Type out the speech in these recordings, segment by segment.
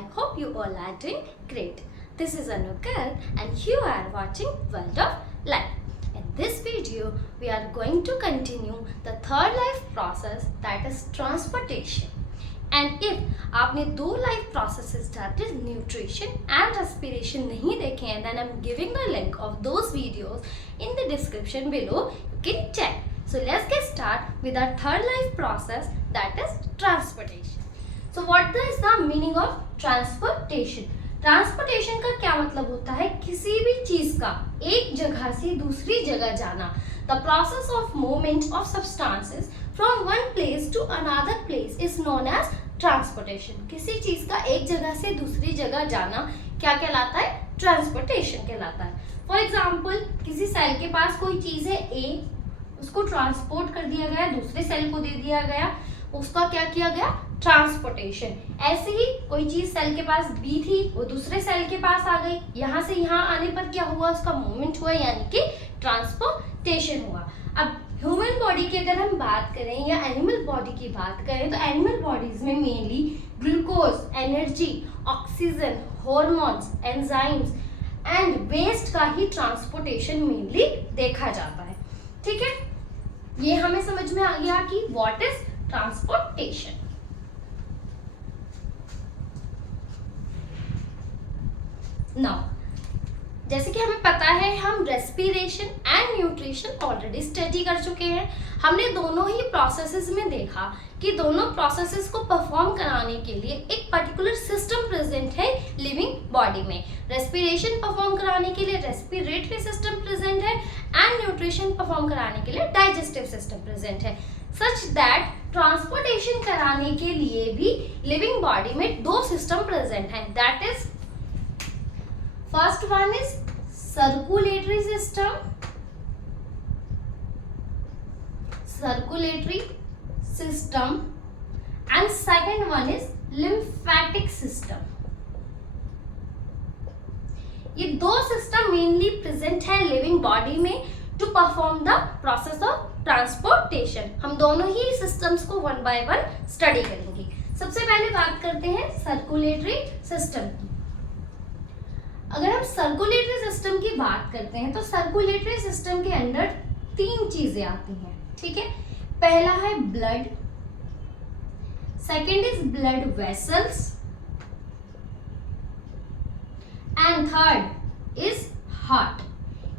I hope you all are doing great. This is Anukat and you are watching World of Life. In this video, we are going to continue the third life process, that is transportation. And if आपने दो life processes, that is nutrition and respiration नहीं देखे हैं, then I'm giving the link of those videos in the description below. You can check. So let's get started with our third life process, that is transportation. So what is the meaning of transportation? Transportation का क्या मतलब होता है? किसी भी चीज का एक जगह से दूसरी जगह जाना. The process of movement of substances from one place to another place is known as transportation. किसी चीज का एक जगह से दूसरी जगह जाना क्या कहलाता है? ट्रांसपोर्टेशन कहलाता है. फॉर एग्जाम्पल, किसी सेल के पास कोई चीज है ए, उसको ट्रांसपोर्ट कर दिया गया, दूसरे सेल को दे दिया गया, उसका क्या किया गया? ट्रांसपोर्टेशन. ऐसे ही कोई चीज सेल के पास बी थी, वो दूसरे सेल के पास आ गई, यहाँ से यहाँ आने पर क्या हुआ? उसका मूवमेंट हुआ, यानी कि ट्रांसपोर्टेशन हुआ. अब ह्यूमन बॉडी की अगर हम बात करें या एनिमल बॉडी की बात करें, तो एनिमल बॉडीज में mainly glucose, energy, oxygen, hormones, enzymes and waste का ही ट्रांसपोर्टेशन मेनली देखा जाता है. ठीक है, ये हमें समझ में आ गया कि व्हाट इज ट्रांसपोर्टेशन. नाउ जैसे कि हमें पता है, हम respiration and nutrition already study कर चुके हैं. हमने दोनों ही प्रोसेसेस में देखा कि दोनों प्रोसेसेस को परफॉर्म कराने के लिए एक पर्टिकुलर सिस्टम प्रेजेंट है लिविंग बॉडी में. रेस्पिरेशन परफॉर्म कराने के लिए रेस्पिरेटरी सिस्टम प्रेजेंट है एंड न्यूट्रिशन परफॉर्म कराने के लिए डाइजेस्टिव सिस्टम प्रेजेंट है. सच दैट ट्रांसपोर्टेशन कराने के लिए भी लिविंग बॉडी में दो सिस्टम प्रेजेंट हैं. That is first one is circulatory system, and second one is lymphatic system. ये दो सिस्टम मेनली प्रेजेंट है लिविंग बॉडी में to perform the process of transportation. हम दोनों ही सिस्टम्स को वन बाय वन स्टडी करेंगे. सबसे पहले बात करते हैं सर्कुलेटरी सिस्टम की. अगर हम सर्कुलेटरी सिस्टम की बात करते हैं, तो सर्कुलेटरी सिस्टम के अंदर तीन चीजें आती हैं. ठीक है, पहला है blood, second is blood vessels and third is heart.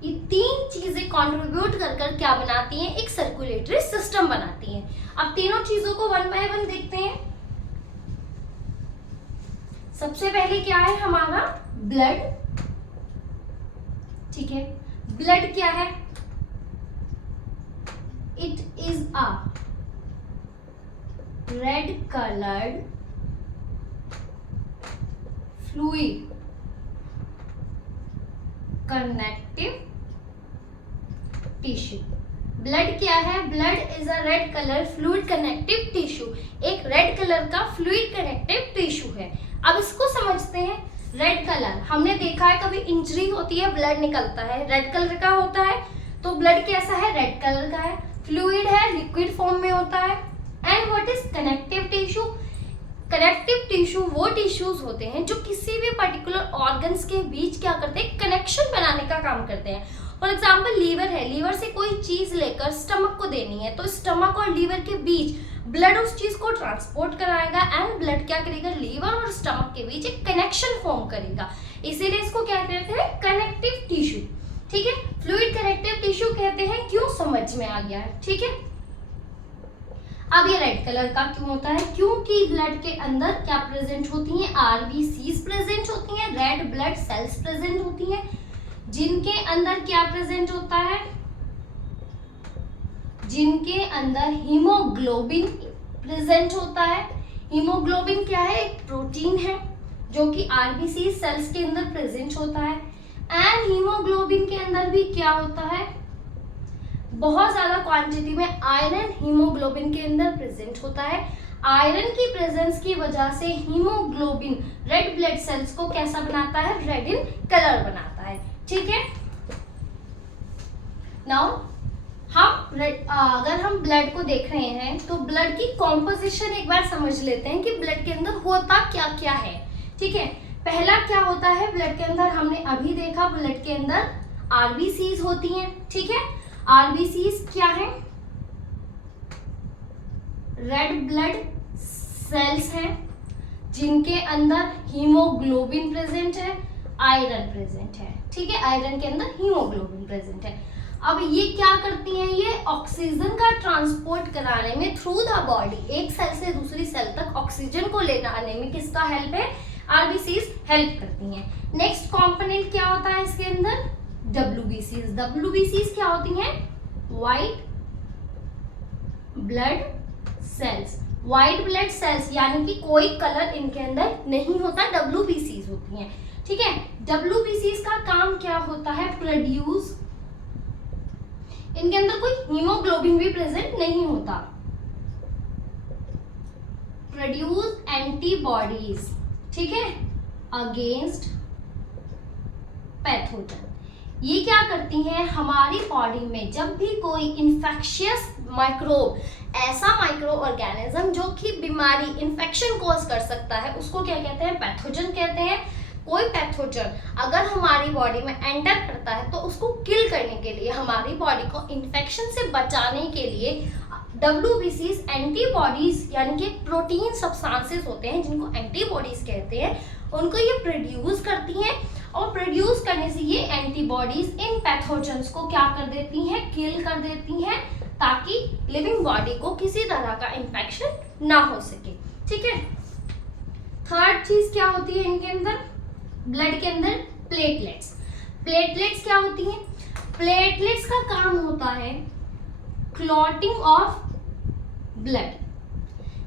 ये तीन चीजें कंट्रीब्यूट कर कर क्या बनाती हैं? एक सर्कुलेटरी सिस्टम बनाती हैं. अब तीनों चीजों को वन बाय वन देखते हैं. सबसे पहले क्या है हमारा? ब्लड. ठीक है, ब्लड क्या है? It is a red coloured fluid connective tissue. Blood क्या है? Blood is a red colour fluid connective tissue. एक रेड कलर का फ्लूइड कनेक्टिव टिश्यू है. अब इसको समझते हैं. रेड कलर हमने देखा है, कभी इंजरी होती है ब्लड निकलता है, रेड कलर का होता है. तो ब्लड कैसा है? रेड कलर का है. फ्लूइड है, लिक्विड फॉर्म में होता है. And what is connective tissue? Connective tissue वो टिश्यूज होते हैं जो किसी भी पर्टिकुलर ऑर्गन्स के बीच क्या करते हैं? कनेक्शन बनाने का काम करते हैं. फॉर एग्जाम्पल, लीवर है, लीवर से कोई चीज लेकर स्टमक को देनी है, तो स्टमक और लीवर के बीच ब्लड उस चीज को ट्रांसपोर्ट कराएगा एंड ब्लड क्या करेगा? लीवर और स्टमक के बीच एक कनेक्शन फॉर्म करेगा. इसीलिए इसको क्या कहते हैं? Connective tissue. ठीक है, फ्लूइड कनेक्टिव टिश्यू कहते हैं. क्यों? समझ में आ गया है. ठीक है, अब ये रेड कलर का क्यों होता है? क्योंकि ब्लड के अंदर क्या प्रेजेंट होती हैं? आरबीसीज प्रेजेंट होती हैं, रेड ब्लड सेल्स प्रेजेंट होती हैं, जिनके अंदर क्या प्रेजेंट होता है? जिनके अंदर हीमोग्लोबिन प्रेजेंट होता है. हीमोग्लोबिन क्या है? एक प्रोटीन है जो कि आरबीसी सेल्स के अंदर प्रेजेंट होता है. एंड हीमोग्लोबिन के अंदर भी क्या होता है? बहुत ज्यादा क्वांटिटी में आयरन हीमोग्लोबिन के अंदर प्रेजेंट होता है. आयरन की प्रेजेंस की वजह से हीमोग्लोबिन रेड ब्लड सेल्स को कैसा बनाता है? रेड इन कलर बनाता है. ठीक है, नाउ अगर हम ब्लड को देख रहे हैं, तो ब्लड की कॉम्पोजिशन एक बार समझ लेते हैं कि ब्लड के अंदर होता क्या क्या है. ठीक है, पहला क्या होता है ब्लड के अंदर, हमने अभी देखा ब्लड के अंदर आरबीसीज होती हैं। ठीक है, आरबीसीज क्या है? रेड ब्लड सेल्स हैं जिनके अंदर हीमोग्लोबिन प्रेजेंट है, आयरन प्रेजेंट है। ठीक है, आयरन के अंदर हीमोग्लोबिन प्रेजेंट है। अब ये क्या करती हैं? ये ऑक्सीजन का ट्रांसपोर्ट कराने में थ्रू द बॉडी, एक सेल से दूसरी सेल तक ऑक्सीजन को ले जाने में किसका हेल्प है? आरबीसीज हेल्प करती हैं। नेक्स्ट कंपोनेंट क्या होता है इसके अंदर? डब्ल्यूबीसीज। डब्ल्यूबीसीज क्या होती हैं? White blood cells. White blood cells यानी कि कोई कलर इनके अंदर नहीं होता, डब्ल्यूबीसीज होती हैं। ठीक है, डब्ल्यूबीसीज का काम क्या होता है? प्रोड्यूस, इनके अंदर कोई हीमोग्लोबिन भी प्रेजेंट नहीं होता, प्रोड्यूस एंटीबॉडीज। ठीक है, अगेंस्ट पैथोजन। ये क्या करती हैं? हमारी बॉडी में जब भी कोई इंफेक्शियस माइक्रोब, ऐसा माइक्रो ऑर्गेनिज्म जो कि बीमारी, इन्फेक्शन कॉज कर सकता है, उसको क्या कहते हैं? पैथोजन कहते हैं। कोई पैथोजन अगर हमारी बॉडी में एंटर करता है तो उसको किल करने के लिए, हमारी बॉडी को इन्फेक्शन से बचाने के लिए डब्ल्यूबीसीज एंटीबॉडीज यानी कि प्रोटीन सब्सटेंसेस होते हैं जिनको एंटीबॉडीज कहते हैं, उनको ये प्रोड्यूस करती हैं। और प्रोड्यूस करने से ये एंटीबॉडीज इन पैथोजन्स को क्या कर देती हैं? किल कर देती हैं, ताकि लिविंग बॉडी को किसी तरह का इन्फेक्शन ना हो सके। ठीक है, थर्ड चीज क्या होती है इनके अंदर? ब्लड के अंदर प्लेटलेट्स। प्लेटलेट्स क्या होती हैं? प्लेटलेट्स का काम होता है क्लॉटिंग ऑफ ब्लड।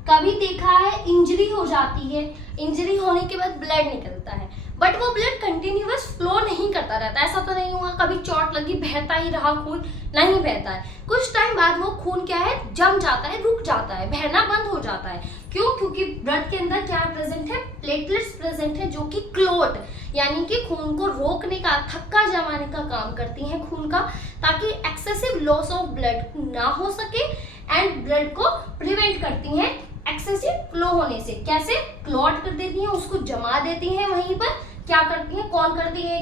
कभी देखा है इंजरी हो जाती है, इंजरी होने के बाद ब्लड निकलता है, बट वो ब्लड कंटिन्यूअस फ्लो नहीं करता रहता। ऐसा तो नहीं हुआ कभी चोट लगी बहता ही रहा खून, नहीं बहता है। कुछ टाइम बाद वो खून क्या है? जम जाता है, रुक जाता है, बहना बंद हो जाता है। क्यों? क्योंकि ब्लड के अंदर क्या प्रेजेंट है? प्लेटलेट्स प्रेजेंट है, जो कि क्लोट यानी कि खून को रोकने का, थक्का जमाने का काम करती हैं खून का, ताकि एक्सेसिव लॉस ऑफ ब्लड ना हो सके, एंड ब्लड को प्रिवेंट करती हैं एक्सेसिव फ्लो होने से। कैसे? क्लॉट कर देती हैं, उसको जमा देती हैं, वहीं पर क्या करती हैं? कौन करती है?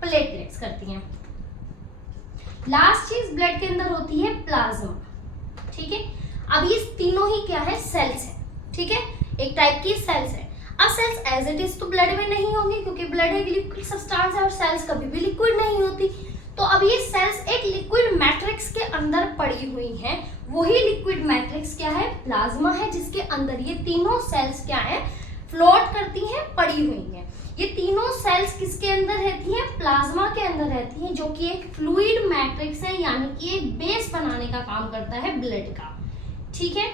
प्लेटलेट्स करती हैं। लास्ट चीज ब्लड के अंदर होती है प्लाज्मा। ठीक है, अब ये तीनों ही क्या है? सेल्स है। ठीक है, एक टाइप की सेल्स है। अब सेल्स एज इट इज तो ब्लड में नहीं होंगी, क्योंकि ब्लड एक लिक्विड सब्सटेंस है और सेल्स कभी भी लिक्विड नहीं होती। तो अब ये सेल्स एक लिक्विड मैट्रिक्स के अंदर पड़ी हुई हैं। वही लिक्विड मैट्रिक्स क्या है? प्लाज्मा है, जिसके अंदर ये तीनों सेल्स क्या है? फ्लोट करती हैं, पड़ी हुई हैं। ये तीनों सेल्स किसके अंदर रहती हैं? प्लाज्मा के अंदर रहती हैं, जो कि एक फ्लूइड मैट्रिक्स है, यानी कि एक बेस बनाने का काम करता है ब्लड का। ठीक है,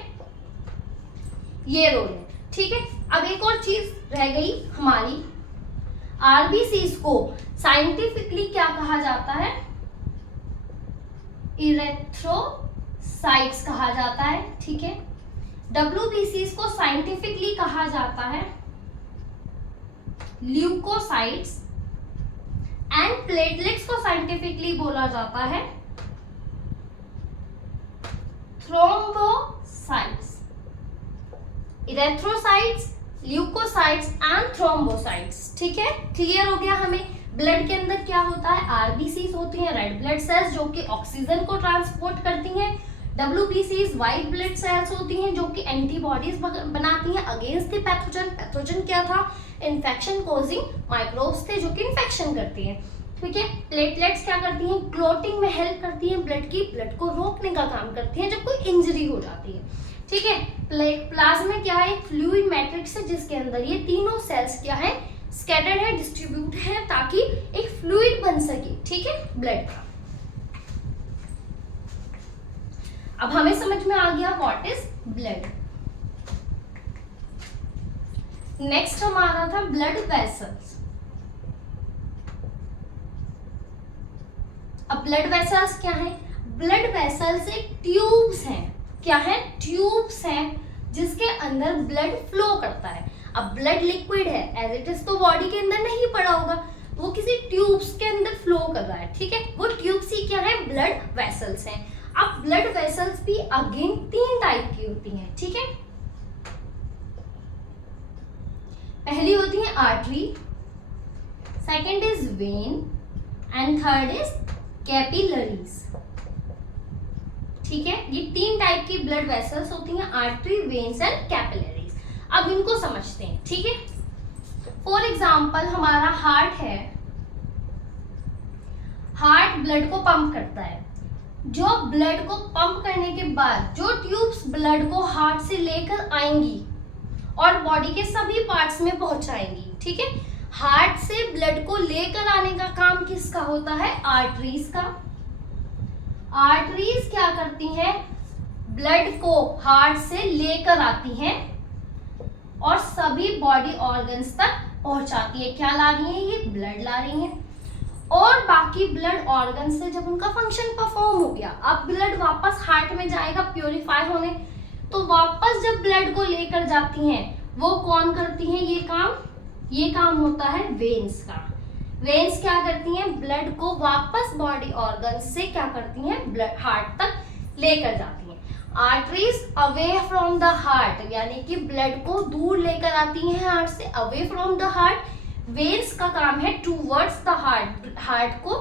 ये रोल है। ठीक है, अब एक और चीज रह गई हमारी, आरबीसीज को साइंटिफिकली क्या कहा जाता है? इरेथ्रोसाइट्स कहा जाता है। ठीक है, डब्ल्यूबीसीज को साइंटिफिकली कहा जाता है ल्यूकोसाइट्स, एंड प्लेटलेट्स को साइंटिफिकली बोला जाता है thrombocytes. Erythrocytes, leukocytes and thrombocytes. ठीक है, क्लियर हो गया हमें? ब्लड के अंदर क्या होता है? आरबीसीज होती हैं, रेड ब्लड सेल्स, जो कि ऑक्सीजन को ट्रांसपोर्ट करती हैं। डब्ल्यूबीसीज व्हाइट ब्लड सेल्स होती हैं, जो कि एंटीबॉडीज बनाती हैं अगेंस्ट द पैथोजन। पैथोजन क्या था? इन्फेक्शन कॉजिंग माइक्रोब्स थे, जो कि इन्फेक्शन करती हैं। ठीक है, प्लेटलेट्स क्या करती हैं? क्लोटिंग में हेल्प करती हैं ब्लड की, ब्लड को रोकने का काम करती हैं जब कोई इंजरी हो जाती है। ठीक है, प्लाज्मा क्या है? एक फ्लूइड मैट्रिक्स है, जिसके अंदर ये तीनों सेल्स क्या है? स्कैटर्ड है, डिस्ट्रीब्यूट है, ताकि एक फ्लूइड बन सके। ठीक है, ब्लड का। अब हमें समझ में आ गया व्हाट इज ब्लड। नेक्स्ट हमारा था ब्लड वेसल्स। अब ब्लड वेसल्स क्या है? ब्लड वेसल्स एक ट्यूब्स हैं। क्या है? ट्यूब्स हैं, जिसके अंदर ब्लड फ्लो करता है। अब ब्लड लिक्विड है, एज इट इज तो बॉडी के अंदर नहीं पड़ा होगा, वो किसी ट्यूब्स के अंदर फ्लो कर रहा है। ठीक है, वो ट्यूब्स ही क्या है? ब्लड वेसल्स हैं। अब ब्लड वेसल्स भी अगेन 3 टाइप की होती हैं। ठीक है, पहली होती है artery, second is when and third is capillaries. ठीक है, ये 3 टाइप की ब्लड वेसल्स होती हैं, आर्टरी, वेन्स एंड कैपिलरीज। अब इनको समझते हैं। ठीक है, फॉर एग्जाम्पल हमारा हार्ट है, हार्ट ब्लड को पंप करता है। जो ब्लड को पंप करने के बाद जो ट्यूब्स ब्लड को हार्ट से लेकर आएंगी और बॉडी के सभी पार्ट्स में पहुंचाएंगी। ठीक है, हार्ट से ब्लड को लेकर आने का काम किसका होता है? आर्टरीज का। आर्टरीज क्या करती हैं? ब्लड को हार्ट से लेकर आती हैं और सभी बॉडी ऑर्गन्स तक पहुंचाती है। क्या ला रही है? ये ब्लड ला रही है। और बाकी ब्लड ऑर्गन से जब उनका फंक्शन परफॉर्म हो गया, अब ब्लड वापस हार्ट में जाएगा प्योरीफाई होने, तो वापस जब ब्लड को लेकर जाती हैं, वो कौन करती हैं ये काम? ये काम होता है वेन्स का। वेन्स क्या करती हैं? ब्लड को वापस बॉडी ऑर्गन से क्या करती हैं? ब्लड हार्ट तक लेकर जाती हैं। Arteries away from the heart, यानी कि ब्लड को दूर लेकर आती हैं हार्ट से, away from the heart. Veins का काम है टूवर्ड्स द हार्ट, हार्ट को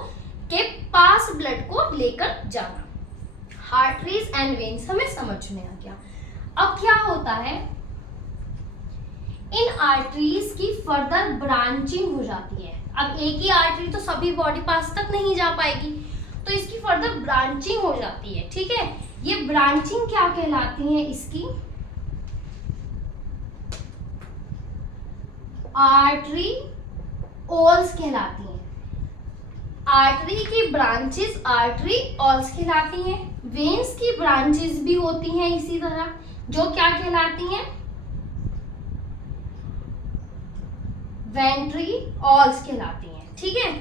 के पास ब्लड को लेकर जाना। आर्टरीज एंड वेन्स हमें समझ में आ गया। अब क्या होता है, इन आर्टरीज की फर्दर ब्रांचिंग हो जाती है। अब एक ही आर्टरी तो सभी बॉडी पार्ट्स तक नहीं जा पाएगी, तो इसकी फर्दर ब्रांचिंग हो जाती है। ठीक है, ये ब्रांचिंग क्या कहलाती है? इसकी आर्टरी ओल्स कहलाती हैं। आर्टरी की ब्रांचेस आर्टरी ओल्स कहलाती हैं। वेन्स की ब्रांचेस भी होती हैं इसी तरह, जो क्या कहलाती हैं? वेंट्रिओल्स कहलाती हैं। ठीक है,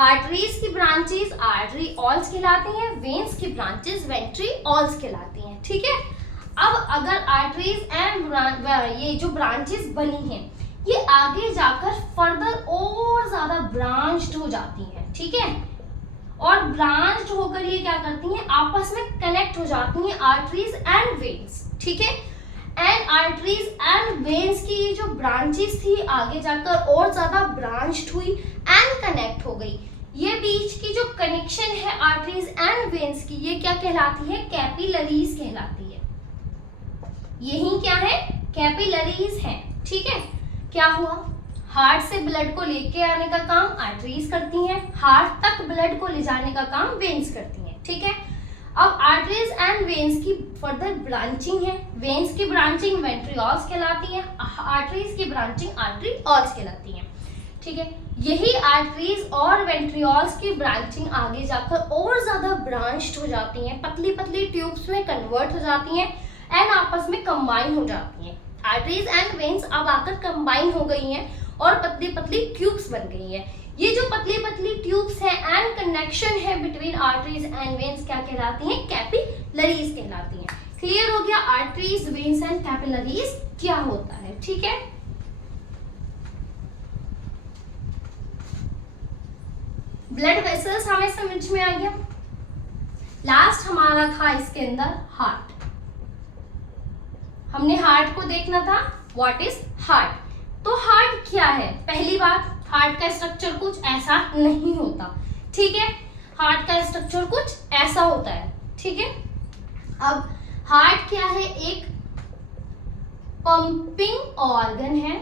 आर्टरीज की ब्रांचेस आर्टरीओल्स कहलाती हैं, वेन्स की ब्रांचेस वेंट्रिओल्स कहलाती हैं। ठीक है, अब अगर आर्टरीज एंड ये जो ब्रांचेस बनी हैं, ये आगे जाकर फर्दर और ज्यादा ब्रांच्ड हो जाती हैं। ठीक है, और ब्रांच्ड होकर ये क्या करती हैं? आपस में कनेक्ट हो जाती हैं, आर्टरीज एंड वेन्स। ठीक है, एंड आर्टरीज एंड वेन्स की ये जो ब्रांचेस थी आगे जाकर और ज्यादा ब्रांच्ड हुई एंड कनेक्ट हो गई। ये बीच की जो कनेक्शन है आर्टरीज एंड वेन्स की, ये क्या कहलाती है? कैपिलरीज कहलाती है। यही क्या है? कैपिलरीज है। ठीक है, क्या हुआ? हार्ट से ब्लड को लेके आने का काम आर्टरीज करती हैं, हार्ट तक ब्लड को ले जाने का काम वेन्स करती हैं। ठीक है, अब आर्टरीज एंड वेन्स की फर्दर ब्रांचिंग है। वेन्स की ब्रांचिंग वेंट्रिओल्स कहलाती है, आर्टरीज की ब्रांचिंग आर्टरीओल्स कहलाती है। ठीक है, यही आर्टरीज और वेंट्रिओल्स की ब्रांचिंग आगे जाकर और ज्यादा ब्रांच्ड हो जाती हैं, पतली पतली ट्यूब्स में कन्वर्ट हो जाती हैं एंड आपस में कंबाइन हो जाती हैं। आर्टरीज एंड वेन्स अब आकर कंबाइन हो गई हैं और पतली पतली ट्यूब्स बन गई हैं। ये जो पतली पतली ट्यूब्स हैं एंड कनेक्शन है बिटवीन आर्टरीज एंड वेन्स क्या कहलाती हैं? कैपिलरीज कहलाती हैं। क्लियर हो गया आर्टरीज, वेन्स एंड कैपिलरीज क्या होता है? ठीक है, ब्लड वेसल्स हमें समझ में आ गया। लास्ट हमारा था इसके अंदर हार्ट। हमने हार्ट को देखना था, व्हाट इज हार्ट। तो हार्ट क्या है? पहली बात, हार्ट का स्ट्रक्चर कुछ ऐसा नहीं होता। ठीक है, हार्ट का स्ट्रक्चर कुछ ऐसा होता है। ठीक है, अब हार्ट क्या है? एक पंपिंग ऑर्गन है,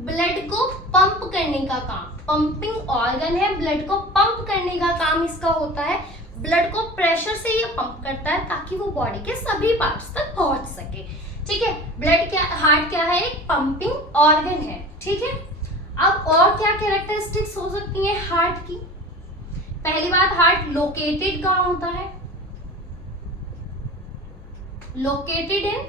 ब्लड को पंप करने का काम, पंपिंग ऑर्गन है, ब्लड को पंप करने का काम इसका होता है। ब्लड को प्रेशर से ये पंप करता है ताकि वो बॉडी के सभी पार्ट्स तक पहुंच सके। ठीक है, ब्लड क्या, हार्ट क्या है? एक पंपिंग ऑर्गन है। ठीक है, अब और क्या कैरेक्टरिस्टिक्स हो सकती हैं हार्ट की? पहली बात, हार्ट लोकेटेड कहाँ होता है? Located in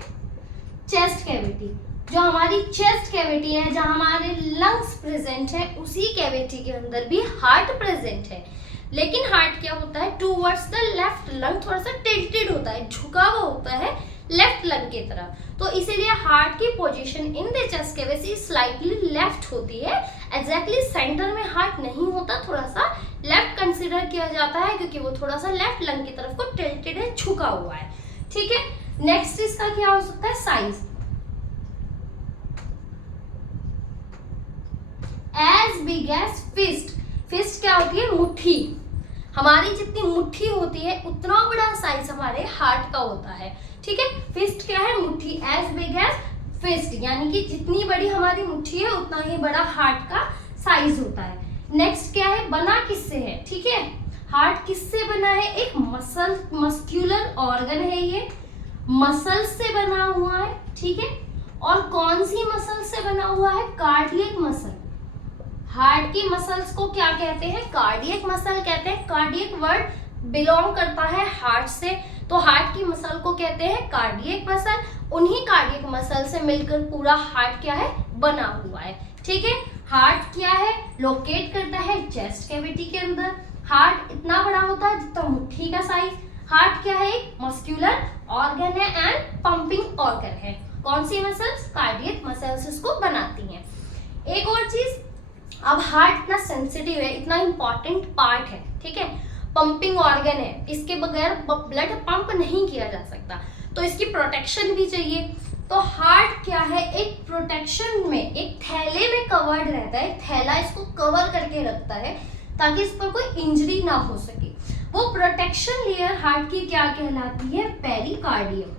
chest cavity. जो हमारी चेस्ट कैविटी है, जहां हमारे लंग्स प्रेजेंट है, उसी कैविटी के अंदर भी हार्ट प्रेजेंट है। लेकिन हार्ट क्या होता है? टूवर्ड्स द लेफ्ट लंग, थोड़ा सा टिल्टेड होता है, झुका हुआ होता है लेफ्ट लंग की तरफ। तो इसीलिए हार्ट की position in the chest cavity slightly left होती है। एग्जैक्टली सेंटर में हार्ट नहीं होता, थोड़ा सा लेफ्ट कंसीडर किया जाता है क्योंकि वो थोड़ा सा लेफ्ट लंग की तरफ को टिल्टेड है, झुका हुआ है। ठीक है, नेक्स्ट इसका क्या हो सकता है? Size. Big as fist. Fist क्या होती है? मुट्ठी। हमारी जितनी मुट्ठी होती है उतना बड़ा साइज हमारे हार्ट का होता है, ठीक है। फिस्ट क्या है? मुट्ठी। एज बिग एज फिस्ट, यानी कि जितनी बड़ी हमारी मुट्ठी है उतना ही बड़ा हार्ट का साइज होता है। नेक्स्ट क्या है? बना किससे है? ठीक है, हार्ट किससे बना है? एक मस्क्यूलर ऑर्गन है, ये मसल से बना हुआ है, ठीक है। और कौन सी मसल से बना हुआ है? Cardiac muscle. हार्ट की मसल्स को क्या कहते हैं? कार्डियक मसल कहते हैं। कार्डियक वर्ड बिलोंग करता है हार्ट से, तो हार्ट की मसल को कहते हैं कार्डियक मसल। उन्हीं कार्डियक मसल से मिलकर पूरा हार्ट क्या है? बना हुआ है, ठीक है। हार्ट क्या है? लोकेट करता है चेस्ट कैविटी के अंदर। हार्ट इतना बड़ा होता है जितना मुट्ठी का साइज। हार्ट क्या है? एक मस्क्यूलर ऑर्गन है एंड पंपिंग ऑर्गन है। कौन सी मसल्स? कार्डियक मसल्स इसको बनाती हैं। एक और चीज, अब हार्ट इतना सेंसिटिव है, इतना इंपॉर्टेंट पार्ट है, ठीक है, पंपिंग ऑर्गन है, इसके बगैर ब्लड पंप नहीं किया जा सकता, तो इसकी प्रोटेक्शन भी चाहिए। तो हार्ट क्या है? एक प्रोटेक्शन में, एक थैले में कवर्ड रहता है। थैला इसको कवर करके रखता है ताकि इस पर कोई इंजरी ना हो सके। वो प्रोटेक्शन लेयर हार्ट की क्या कहलाती है? पेरिकार्डियम।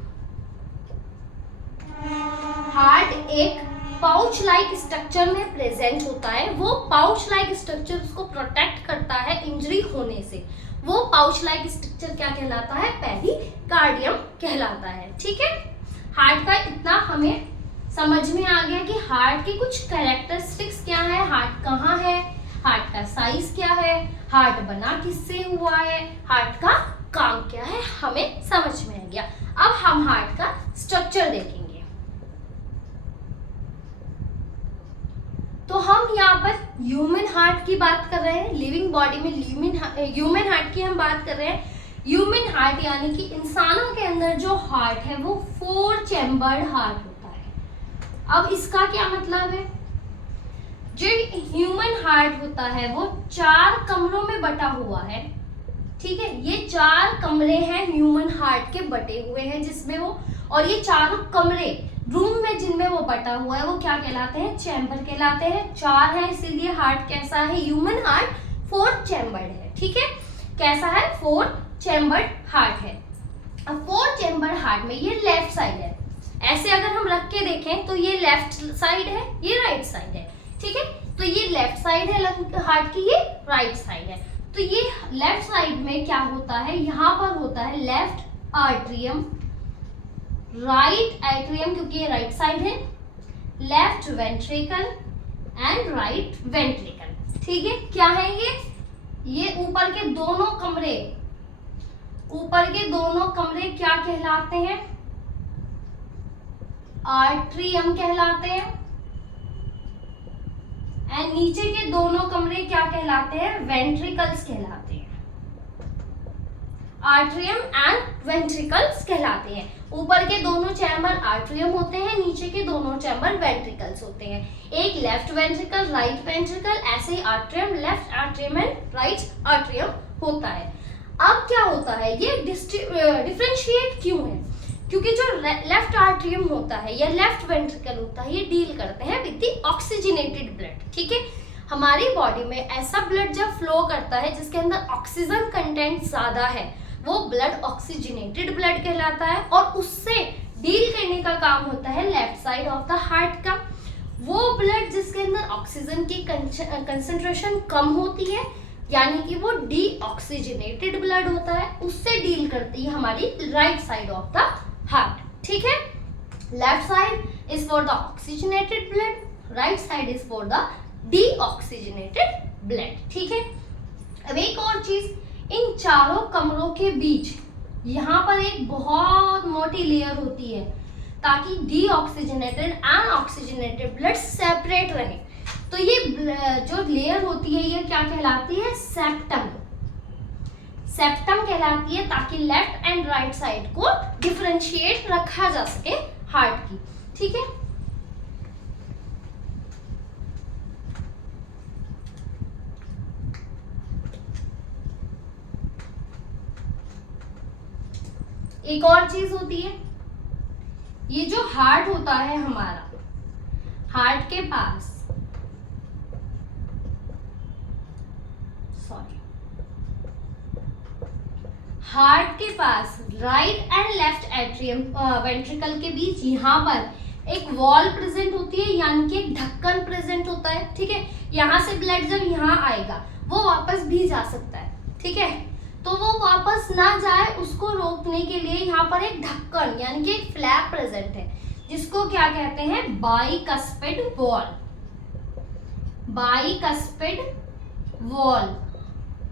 हार्ट एक पाउच लाइक स्ट्रक्चर में प्रेजेंट होता है। वो पाउच लाइक स्ट्रक्चर उसको प्रोटेक्ट करता है इंजरी होने से। वो पाउच लाइक स्ट्रक्चर क्या कहलाता है? पेरिकार्डियम कहलाता है, ठीक है। हार्ट का इतना हमें समझ में आ गया कि हार्ट की कुछ कैरेक्टरिस्टिक्स क्या है, हार्ट कहाँ है, हार्ट का साइज क्या है, हार्ट बना किससे हुआ है, हार्ट का काम क्या है, हमें समझ में आ गया। अब हम हार्ट का स्ट्रक्चर देखेंगे। तो हम यहाँ पर ह्यूमन हार्ट की बात कर रहे हैं। लिविंग बॉडी में ह्यूमन हार्ट की हम बात कर रहे हैं। ह्यूमन हार्ट यानी कि इंसानों के अंदर जो हार्ट है वो 4 चैम्बर्ड हार्ट होता है। अब इसका क्या मतलब है? जो ह्यूमन हार्ट होता है वो 4 कमरों में बटा हुआ है, ठीक है। ये 4 कमरे हैं ह्यूमन हार्ट के बटे हुए हैं, जिसमें वो, और ये चारों कमरे रूम में जिनमें वो बटा हुआ है वो क्या कहलाते हैं? चैम्बर कहलाते हैं। 4 है इसीलिए हार्ट कैसा है? ह्यूमन हार्ट 4 चैम्बर्ड है, ठीक है। कैसा है? 4 चैम्बर्ड हार्ट है। अब 4 चैम्बर्ड हार्ट में ये लेफ्ट साइड है। ऐसे अगर हम रख के देखें तो ये लेफ्ट साइड है, ये राइट साइड है, ठीक है। तो ये लेफ्ट साइड है हार्ट की, ये राइट साइड है। तो ये लेफ्ट साइड में क्या होता है? यहाँ पर होता है लेफ्ट आर्ट्रियम, राइट एट्रियम क्योंकि ये राइट साइड है, left ventricle and right ventricle, ठीक है। क्या है ये ऊपर के दोनों कमरे, ऊपर के दोनों कमरे क्या कहलाते हैं? आर्ट्रियम कहलाते हैं। एंड नीचे के दोनों कमरे क्या कहलाते हैं? वेंट्रिकल्स कहलाते हैं। आर्ट्रियम एंड वेंट्रिकल्स कहलाते हैं। ऊपर के दोनों चैम्बर आर्ट्रियम होते हैं, नीचे के दोनों चैम्बर वेंट्रिकल्स होते हैं। एक लेफ्ट वेंट्रिकल, राइट वेंट्रिकल, ऐसे ही atrium, left atrium and right atrium होता है। अब क्या होता है? ये डिफरेंशिएट क्यों है? क्योंकि जो लेफ्ट आर्ट्रियम होता है या लेफ्ट वेंट्रिकल होता है ये डील करते हैं विद द ऑक्सीजनेटेड ब्लड, ठीक है। हमारी बॉडी में ऐसा ब्लड जब फ्लो करता है जिसके अंदर ऑक्सीजन कंटेंट ज्यादा है वो ब्लड ऑक्सीजनेटेड ब्लड कहलाता है, और उससे डील करने का काम होता है left side of the heart का। वो ब्लड जिसके अंदर ऑक्सीजन की कंसंट्रेशन कम होती है यानी कि वो डीऑक्सीजनेटेड ब्लड होता है, उससे डील करती है हमारी right side of the heart, ठीक है। Left side is for the oxygenated blood, right side is for the deoxygenated blood, ठीक है। अब एक और चीज, इन चारों कमरों के बीच यहाँ पर एक बहुत मोटी लेयर होती है ताकि deoxygenated and oxygenated blood separate रहे। तो ये जो लेयर होती है ये क्या कहलाती है? सेप्टम। सेप्टम कहलाती है ताकि लेफ्ट एंड राइट साइड को डिफरेंशिएट रखा जा सके हार्ट की, ठीक है। एक और चीज होती है, ये जो हार्ट होता है हमारा, हार्ट के पास हार्ट के पास right and left atrium ventricle के बीच यहाँ पर एक वॉल प्रेजेंट होती है, यानी कि एक ढक्कन प्रेजेंट होता है। ठीक है, यहाँ से ब्लड जब यहाँ आएगा वो वापस भी जा सकता है। ठीक है, तो वो वापस ना जाए उसको रोकने के लिए यहाँ पर एक ढक्कन यानी कि एक फ्लैप प्रेजेंट है, जिसको क्या कहते हैं, bicuspid valve. Bicuspid valve,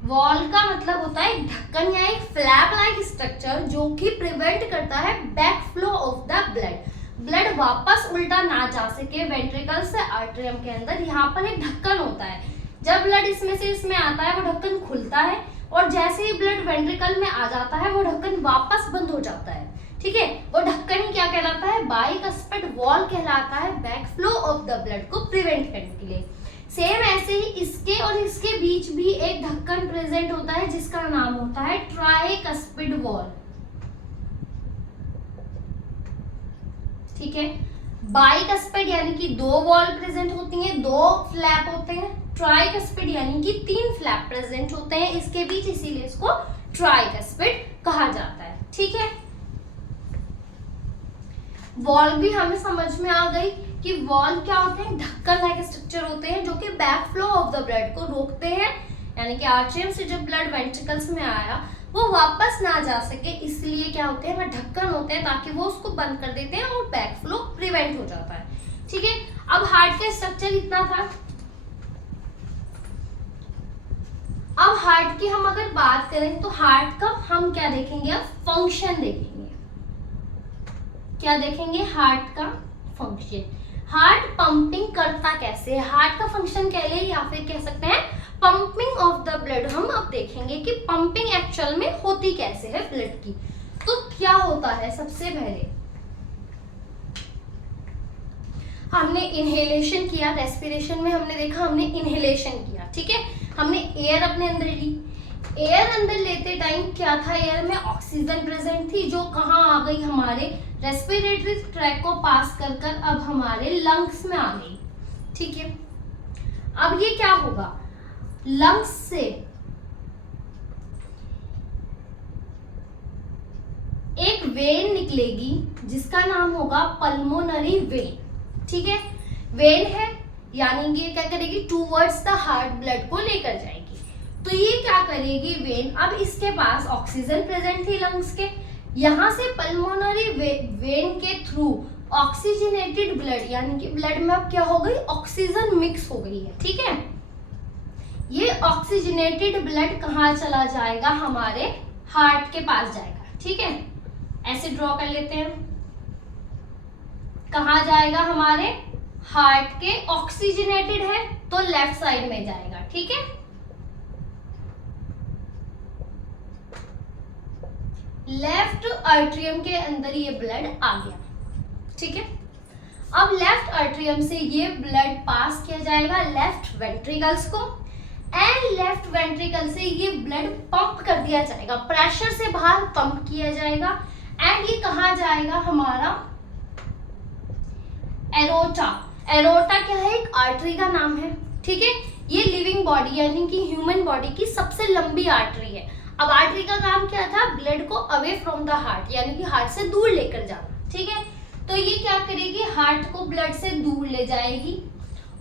wall का मतलब होता है ढक्कन या एक फ्लैप लाइक स्ट्रक्चर जो कि प्रिवेंट करता है back flow of the blood वापस उल्टा ना जा सके वेंट्रिकल से आर्टरियम के अंदर। यहाँ पर एक ढक्कन होता है, जब ब्लड इसमें से इसमें आता है वो ढक्कन खुलता है, और जैसे ही ब्लड वेंट्रिकल में आ जाता है वो ढक्कन वापस बंद हो जाता है। ठीक है, वो ढक्कन ही क्या कहलाता है, बाइकस्पिड वॉल कहलाता है, back flow of the blood को प्रिवेंट करने के लिए। सेम ऐसे ही इसके और इसके बीच भी एक ढक्कन प्रेजेंट होता है जिसका नाम होता है ट्राइकस्पिड वॉल। ठीक है, बाइकस्पिड यानी कि दो वॉल प्रेजेंट होती हैं, दो फ्लैप होते हैं। ट्राइकस्पिड यानी कि तीन फ्लैप प्रेजेंट होते हैं इसके बीच, इसीलिए इसको ट्राइकस्पिड कहा जाता है। ठीक है, वॉल भी हमें समझ में आ गई कि वॉल क्या होते हैं, ढक्कन लाइक स्ट्रक्चर होते हैं जो कि back flow of the blood को रोकते हैं, यानी कि आर्टरियम से जब ब्लड वेंट्रिकल्स में आया वो वापस ना जा सके, इसलिए क्या होते हैं, वह ढक्कन होते हैं ताकि वो उसको बंद कर देते हैं और बैक फ्लो प्रिवेंट हो जाता है। ठीक है, अब हार्ट का स्ट्रक्चर इतना था। अब हार्ट की हम अगर बात करें तो हार्ट का हम क्या देखेंगे, अब फंक्शन देखेंगे। क्या देखेंगे, हार्ट का फंक्शन। हार्ट पंपिंग करता कैसे है, हार्ट का फंक्शन कह ले या फिर कह सकते हैं पंपिंग ऑफ द ब्लड। हम अब देखेंगे कि पंपिंग एक्चुअल में होती कैसे है ब्लड की। तो क्या होता है, सबसे पहले हमने इनहेलेशन किया, रेस्पिरेशन में हमने देखा हमने इनहेलेशन किया। ठीक है, हमने एयर अपने अंदर ली। एयर अंदर लेते टाइम क्या था, एयर में ऑक्सीजन प्रेजेंट थी जो कहाँ आ गई, हमारे रेस्पिरेटरी ट्रैक को पास कर कर अब हमारे लंग्स में आ गई। ठीक है, अब ये क्या होगा, लंग्स से एक वेन निकलेगी जिसका नाम होगा पल्मोनरी वेन। ठीक है, वेन है यानी कि क्या करेगी, टूवर्ड्स द हार्ट ब्लड को लेकर जाएगी। तो ये क्या करेगी वेन, अब इसके पास ऑक्सीजन प्रेजेंट थी लंग्स के, यहाँ से पल्मोनरी वेन के थ्रू ऑक्सीजनेटेड ब्लड यानी कि ब्लड में अब क्या हो गई, ऑक्सीजन मिक्स हो गई है। ठीक है, ये ऑक्सीजनेटेड ब्लड कहाँ चला जाएगा, हमारे हार्ट के पास जाएगा। ठीक है, ऐसे ड्रॉ कर लेते हैं, कहाँ जाएगा, हमारे हार्ट के, ऑक्सीजनेटेड है तो लेफ्ट साइड में जाएगा। ठीक है, लेफ्ट आर्टरियम के अंदर ये ब्लड आ गया। ठीक है, अब लेफ्ट आर्टरियम से ये ब्लड पास किया जाएगा लेफ्ट वेंट्रिकल्स को, एंड लेफ्ट वेंट्रिकल से ये ब्लड पंप कर दिया जाएगा, प्रेशर से बाहर पंप किया जाएगा, एंड ये कहाँ जाएगा, हमारा एरोटा। एरोटा क्या है, एक आर्टरी का नाम है। ठीक है, ये लिविंग बॉडी यानी कि ह्यूमन बॉडी की सबसे लंबी आर्टरी है। अब आर्टरी का काम क्या था, ब्लड को अवे फ्रॉम द हार्ट यानी कि हार्ट से दूर लेकर जाना। ठीक है, तो ये क्या करेगी, हार्ट को ब्लड से दूर ले जाएगी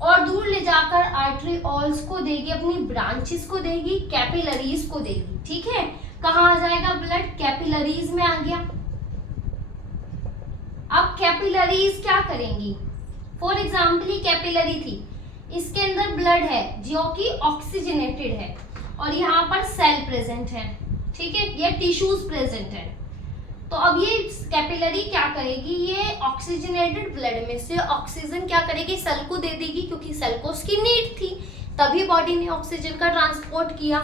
और दूर ले जाकर आर्टरी ऑल्स को देगी, अपनी ब्रांचेस को देगी, कैपिलरीज को देगी। ठीक है, कहाँ आ जाएगा ब्लड, कैपिलरीज में आ गया। अब कैपिलरीज क्या करेंगी, फॉर एग्जाम्पल ये कैपिलरी थी, इसके अंदर ब्लड है जो कि ऑक्सीजनेटेड है और यहाँ पर सेल प्रेजेंट है। ठीक है, ये टिश्यूज प्रेजेंट है। तो अब ये कैपिलरी क्या करेगी, ये ऑक्सीजनेटेड ब्लड में से ऑक्सीजन क्या करेगी, सेल को दे देगी, क्योंकि सेल को उसकी नीड थी, तभी बॉडी ने ऑक्सीजन का ट्रांसपोर्ट किया।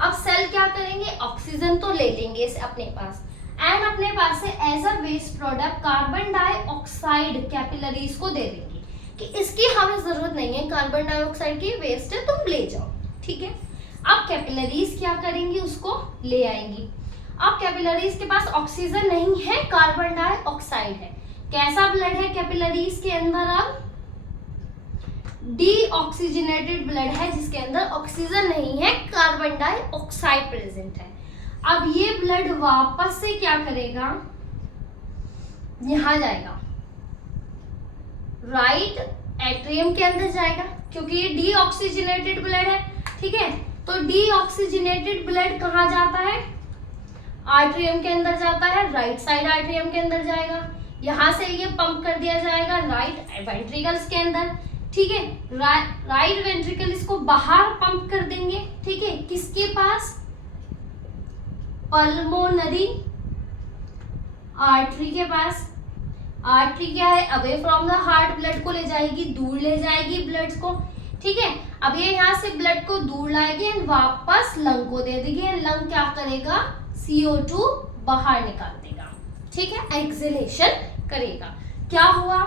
अब सेल क्या करेंगे, ऑक्सीजन तो ले लेंगे इसे अपने पास, एंड अपने पास से as a waste product carbon dioxide capillaries को दे देंगे कि इसकी हमें जरूरत नहीं है, कार्बन डाइऑक्साइड की वेस्ट है, तुम ले जाओ। ठीक है, अब कैपिलरीज क्या करेंगी, उसको ले आएंगी। अब कैपिलरीज के पास ऑक्सीजन नहीं है, कार्बन डाइऑक्साइड है। कैसा ब्लड है कैपिलरीज के अंदर, अब डीऑक्सीजनेटेड ब्लड है जिसके अंदर ऑक्सीजन नहीं है, कार्बन डाइऑक्साइड प्रेजेंट है। अब ये ब्लड वापस से क्या करेगा, यहां जाएगा, राइट एट्रियम के अंदर जाएगा, क्योंकि ये डीऑक्सीजनेटेड ब्लड है, ठीक है। तो डीऑक्सीजनेटेड ब्लड कहाँ जाता है, आर्ट्रियम के अंदर जाता है, राइट साइड आर्ट्रियम के अंदर जाएगा, यहां से ये पंप कर दिया जाएगा राइट वेंट्रिकल्स के अंदर, ठीक है। राइट वेंट्रिकल इसको बाहर पंप कर देंगे, ठीक है, किसके पास, पल्मोनरी आर्टरी के पास। आर्टरी क्या है, away from the heart blood को ले जाएगी, दूर ले जाएगी ब्लड को, ठीक है। अब ये यहाँ से ब्लड को दूर लाएगी एंड वापस लंग को दे देगी, लंग क्या करेगा, CO2 बाहर निकाल देगा, ठीक है, एक्सहेलेशन करेगा। क्या हुआ,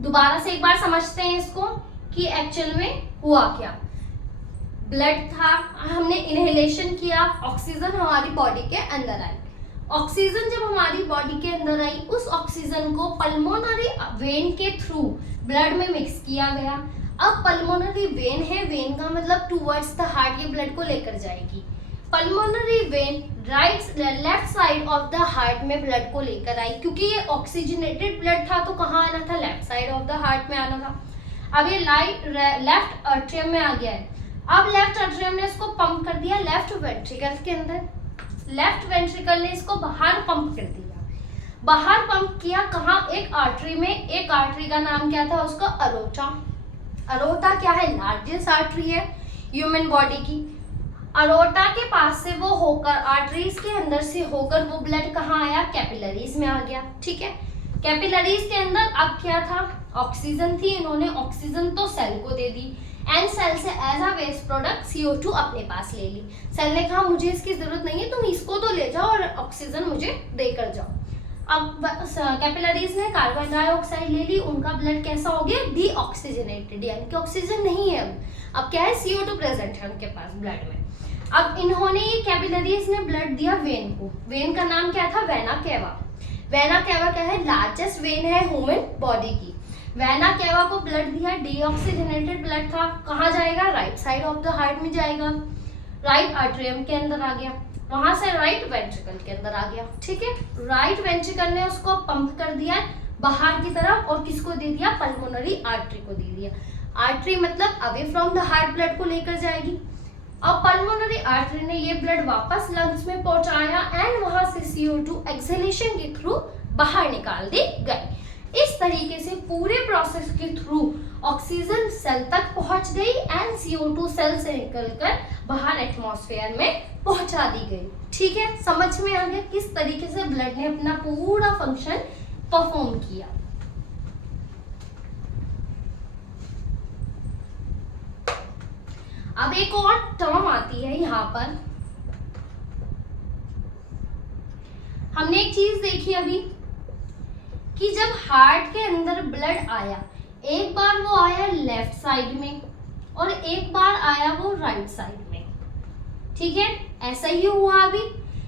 दोबारा से एक बार समझते हैं इसको कि एक्चुअल में हुआ क्या। ब्लड था, हमने इनहेलेशन किया, ऑक्सीजन हमारी बॉडी के अंदर आई। ऑक्सीजन जब हमारी बॉडी के अंदर आई, उस ऑक्सीजन को पल्मोनरी वेन के थ्रू ब्लड में मिक्स किया गया। अब पल्मोनरी वेन है, वेन का मतलब टूवर्ड्स द हार्ट, ये ब्लड को लेकर जाएगी। Pulmonary vein left side of the heart में ब्लड को लेकर आई, क्योंकि ये ऑक्सीजनेटेड ब्लड था तो कहाँ आना था, left side of the heart में आना था। अब ये लेफ्ट आर्ट्रियम में आ गया है। अब लेफ्ट आर्ट्रियम ने इसको पंप कर दिया लेफ्ट वेंट्रिकल के अंदर, लेफ्ट वेंट्रिकल ने इसको बाहर पंप कर दिया। बाहर पंप किया कहाँ, एक आर्टरी में, एक आर्टरी का नाम क्या था उसका, अरोटा। अरोटा क्या है, लार्जेस्ट आर्टरी है ह्यूमन बॉडी की। अरोटा के पास से वो होकर, आर्टरीज के अंदर से होकर वो ब्लड कहाँ आया, कैपिलरीज में आ गया, ठीक है। कैपिलरीज के अंदर अब क्या था, ऑक्सीजन थी, इन्होंने ऑक्सीजन तो सेल को दे दी एंड सेल से as a waste product CO2 अपने पास ले ली। सेल ने कहा मुझे इसकी जरूरत नहीं है, तुम इसको तो ले जाओ और ऑक्सीजन मुझे देकर जाओ। अब कैपिलरीज ने कार्बन डाइऑक्साइड ले ली, उनका ब्लड कैसा हो गया, डीऑक्सीजनेटेड, यानी कि ऑक्सीजन नहीं है। अब क्या है, CO2 प्रेजेंट है उनके पास ब्लड में। अब इन्होंने, ये कैपिलरीज ने ब्लड दिया वेन को, वेन का नाम क्या था, वेना केवा। वेना केवा क्या है, लार्जेस्ट वेन है ह्यूमन बॉडी की। वेना केवा को ब्लड दिया, डीऑक्सीजनेटेड ब्लड था, कहाँ जाएगा, right side of the heart में जाएगा, राइट आर्ट्रियम के अंदर आ गया, वहां से राइट वेंट्रिकल के अंदर आ गया, ठीक है। राइट वेंट्रिकल ने उसको पंप कर दिया बाहर की तरफ और किसको दे दिया, पल्मोनरी आर्टरी को दे दिया। आर्टरी मतलब away from the heart blood को लेकर जाएगी। अब पल्मोनरी आर्टरी ने ये ब्लड वापस लंग्स में पहुंचाया एंड वहां से CO2 एक्सहेलेशन के थ्रू बाहर निकाल दी गई। इस तरीके से पूरे प्रोसेस के थ्रू ऑक्सीजन सेल तक पहुंच गई एंड CO2 सेल से निकलकर बाहर एटमॉस्फेयर में पहुंचा दी गई, ठीक है। समझ में आ गया किस तरीके से ब्लड ने अपना पूरा फंक्शन परफॉर्म किया। अब एक और टर्म आती है यहाँ पर, हमने एक चीज देखी अभी कि जब हार्ट के अंदर ब्लड आया, एक बार वो आया लेफ्ट साइड में और एक बार आया वो राइट साइड में, ठीक है। ऐसा ही हुआ अभी,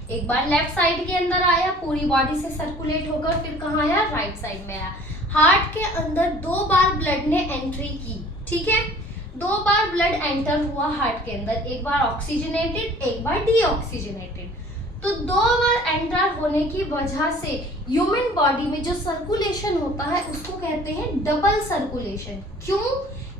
एक बार लेफ्ट साइड के अंदर आया, पूरी बॉडी से सर्कुलेट होकर फिर कहाँ आया, राइट साइड में आया। हार्ट के अंदर 2 बार ब्लड ने एंट्री की, ठीक है। 2 बार ब्लड एंटर हुआ हार्ट के अंदर, एक बार ऑक्सीजनेटेड, एक बार डीऑक्सीजनेटेड। तो 2 बार एंटर होने की वजह से ह्यूमन बॉडी में जो सर्कुलेशन होता है उसको कहते हैं डबल सर्कुलेशन। क्यों?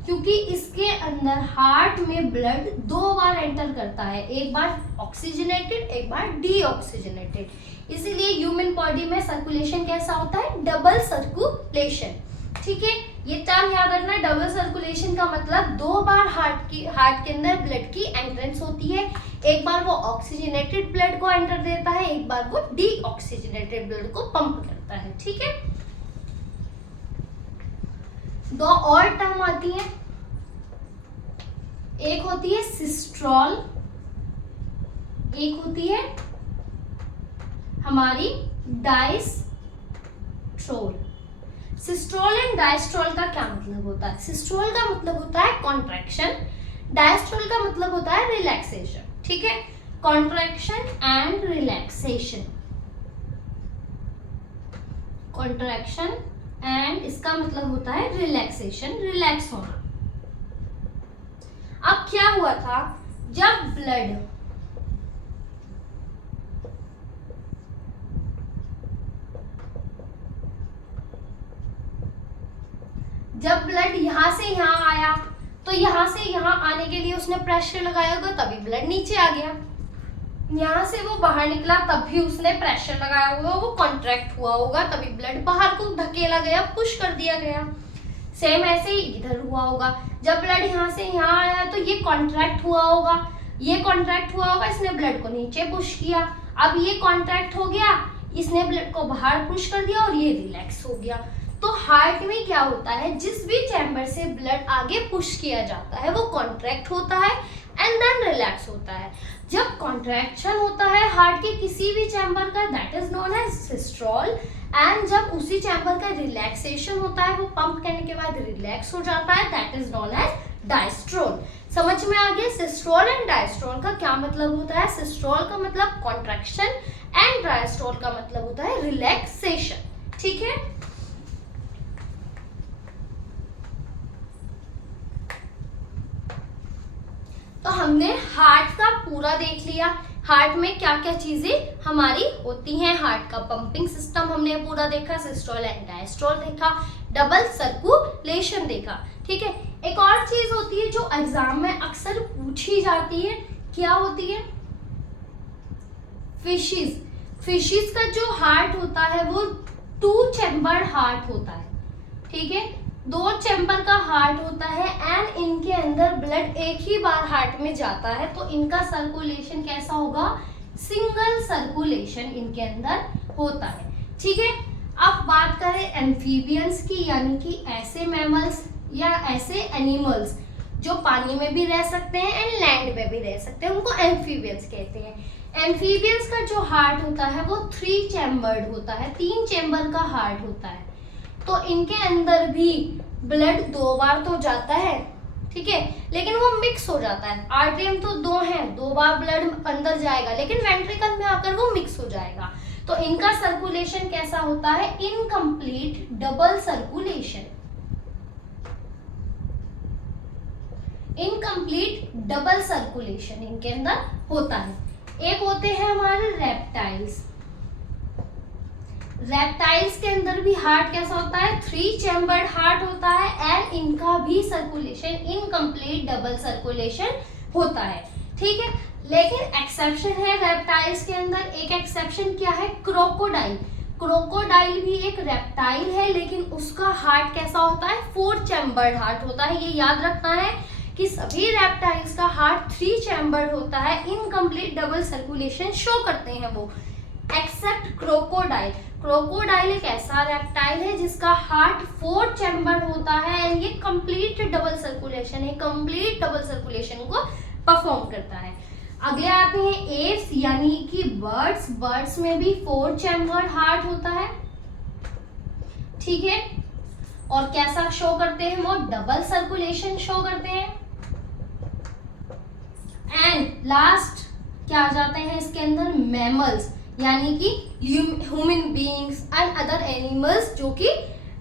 क्योंकि इसके अंदर हार्ट में ब्लड 2 बार एंटर करता है, एक बार ऑक्सीजनेटेड, एक बार डीऑक्सीजनेटेड। इसीलिए ह्यूमन बॉडी में सर्कुलेशन कैसा होता है, डबल सर्कुलेशन, ठीक है। ये टर्म याद रखना, डबल सर्कुलेशन का मतलब 2 बार हार्ट के अंदर ब्लड की एंट्रेंस होती है, एक बार वो ऑक्सीजनेटेड ब्लड को एंटर देता है, एक बार वो डीऑक्सीजनेटेड ब्लड को पंप करता है, ठीक है। 2 और टर्म आती है, एक होती है सिस्ट्रॉल, एक होती है हमारी डायस्ट्रोल। सिस्ट्रोल एंड डायस्ट्रोल का क्या मतलब होता है? सिस्ट्रोल का मतलब होता है कॉन्ट्रैक्शन, डायस्ट्रोल का मतलब होता है रिलैक्सेशन, ठीक है। Contraction and relaxation, contraction and इसका मतलब होता है रिलैक्सेशन, रिलैक्स होना। अब क्या हुआ था, जब ब्लड यहां से यहां आया, तो यहां से यहां आने के लिए उसने प्रेशर लगाया होगा, तभी ब्लड नीचे आ गया। यहां से वो बाहर निकला, तब भी उसने प्रेशर लगाया होगा, वो कॉन्ट्रैक्ट हुआ होगा, तभी ब्लड बाहर को धकेला गया, पुश कर दिया गया। सेम ऐसे ही इधर हुआ होगा, जब ब्लड यहाँ से यहाँ आया तो ये कॉन्ट्रैक्ट हुआ होगा, ये कॉन्ट्रैक्ट हुआ होगा, इसने ब्लड को नीचे पुश किया। अब ये कॉन्ट्रैक्ट हो गया, इसने ब्लड को बाहर पुश कर दिया और ये रिलैक्स हो गया। तो हार्ट में क्या होता है, जिस भी चैम्बर से ब्लड आगे पुश किया जाता है वो कॉन्ट्रैक्ट होता है एंड देन रिलैक्स होता है। जब कॉन्ट्रैक्शन होता है हार्ट के किसी भी चैम्बर का, that is known as systole, and जब उसी चैम्बर का रिलैक्सेशन होता है, वो पंप करने के बाद रिलैक्स हो जाता है, दैट इज नोन एज डायस्ट्रोल। समझ में आ गया सिस्टोल एंड डायस्ट्रोल का क्या मतलब होता है। सिस्टोल का मतलब कॉन्ट्रैक्शन एंड डायस्ट्रोल का मतलब होता है रिलैक्सेशन। ठीक है, तो हमने हार्ट का पूरा देख लिया, हार्ट में क्या क्या चीजें हमारी होती हैं। हार्ट का पंपिंग सिस्टम हमने पूरा देखा, सिस्टोल एंड डायस्टोल देखा, डबल सर्कुलेशन देखा। ठीक है, एक और चीज होती है जो एग्जाम में अक्सर पूछी जाती है, क्या होती है, फिशेस। फिशेस का जो हार्ट होता है वो 2 चैम्बर हार्ट होता है। ठीक है, 2 चैम्बर का हार्ट होता है एंड इनके अंदर ब्लड एक ही बार हार्ट में जाता है, तो इनका सर्कुलेशन कैसा होगा, सिंगल सर्कुलेशन इनके अंदर होता है। ठीक है, अब बात करें एम्फीबियंस की, यानी कि ऐसे मैमल्स या ऐसे एनिमल्स जो पानी में भी रह सकते हैं एंड लैंड में भी रह सकते हैं, उनको एम्फीबियंस कहते हैं। एम्फीबियंस का जो हार्ट होता है वो 3 चैम्बर्ड होता है, 3 चैम्बर का हार्ट होता है। तो इनके अंदर भी ब्लड 2 बार तो जाता है, ठीक है, लेकिन वो मिक्स हो जाता है। आर्टरियम तो 2 हैं, 2 बार ब्लड अंदर जाएगा, लेकिन वेंट्रिकल में आकर वो मिक्स हो जाएगा। तो इनका सर्कुलेशन कैसा होता है, incomplete double circulation. Incomplete double circulation इनके अंदर होता है। एक होते हैं हमारे रेप्टाइल्स। रेप्टाइल्स के अंदर भी हार्ट कैसा होता है, 3 चैम्बर्ड हार्ट होता है एंड इनका भी सर्कुलेशन इनकम्प्लीट डबल सर्कुलेशन होता है। ठीक है, लेकिन एक्सेप्शन है रेप्टाइल्स के अंदर। एक एक्सेप्शन क्या है, क्रोकोडाइल। क्रोकोडाइल भी एक रेप्टाइल है, लेकिन उसका हार्ट कैसा होता है, 4 चैम्बर्ड हार्ट होता है। ये याद रखना है कि सभी रेप्टाइल्स का हार्ट 3 चैम्बर्ड होता है, इनकम्प्लीट डबल सर्कुलेशन शो करते हैं वो, एक्सेप्ट क्रोकोडाइल। क्रोकोडाइल एक ऐसा रेप्टाइल है जिसका हार्ट 4 चैम्बर होता है एंड ये कंप्लीट डबल सर्कुलेशन है, कंप्लीट डबल सर्कुलेशन को परफॉर्म करता है। अगले आते हैं एप्स यानी कि बर्ड्स। बर्ड्स में भी 4 चैम्बर हार्ट होता है। ठीक है, और कैसा शो करते हैं वो, डबल सर्कुलेशन शो करते हैं। एंड लास्ट क्या आ जाते हैं इसके अंदर, मैमल्स, यानी कि human beings and other animals जो कि